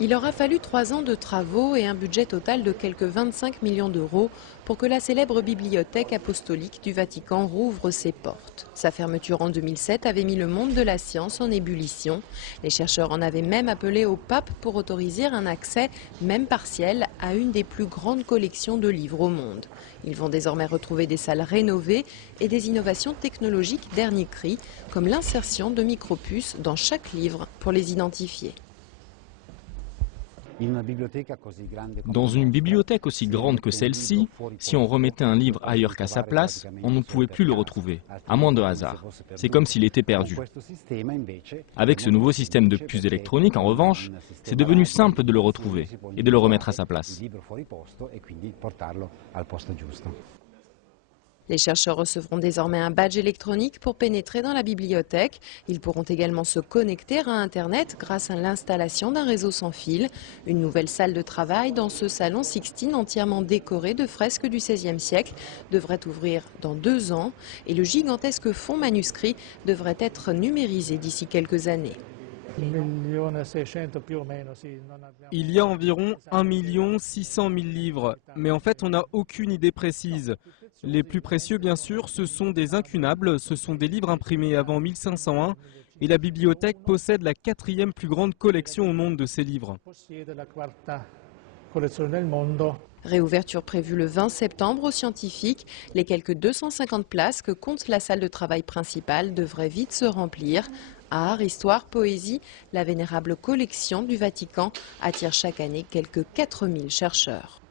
Il aura fallu 3 ans de travaux et un budget total de quelques 25 millions d'euros pour que la célèbre bibliothèque apostolique du Vatican rouvre ses portes. Sa fermeture en 2007 avait mis le monde de la science en ébullition. Les chercheurs en avaient même appelé au pape pour autoriser un accès, même partiel, à une des plus grandes collections de livres au monde. Ils vont désormais retrouver des salles rénovées et des innovations technologiques dernier cri, comme l'insertion de micropuces dans chaque livre pour les identifier. Dans une bibliothèque aussi grande que celle-ci, si on remettait un livre ailleurs qu'à sa place, on ne pouvait plus le retrouver, à moins de hasard. C'est comme s'il était perdu. Avec ce nouveau système de puces électroniques, en revanche, c'est devenu simple de le retrouver et de le remettre à sa place. Les chercheurs recevront désormais un badge électronique pour pénétrer dans la bibliothèque. Ils pourront également se connecter à Internet grâce à l'installation d'un réseau sans fil. Une nouvelle salle de travail dans ce salon Sixtine entièrement décoré de fresques du XVIe siècle devrait ouvrir dans 2 ans et le gigantesque fonds manuscrit devrait être numérisé d'ici quelques années. Il y a environ 1 600 000 livres, mais en fait on n'a aucune idée précise. Les plus précieux bien sûr, ce sont des incunables, ce sont des livres imprimés avant 1501 et la bibliothèque possède la 4e plus grande collection au monde de ces livres. Réouverture prévue le 20 septembre aux scientifiques. Les quelques 250 places que compte la salle de travail principale devraient vite se remplir. Art, histoire, poésie, la vénérable collection du Vatican attire chaque année quelques 4000 chercheurs.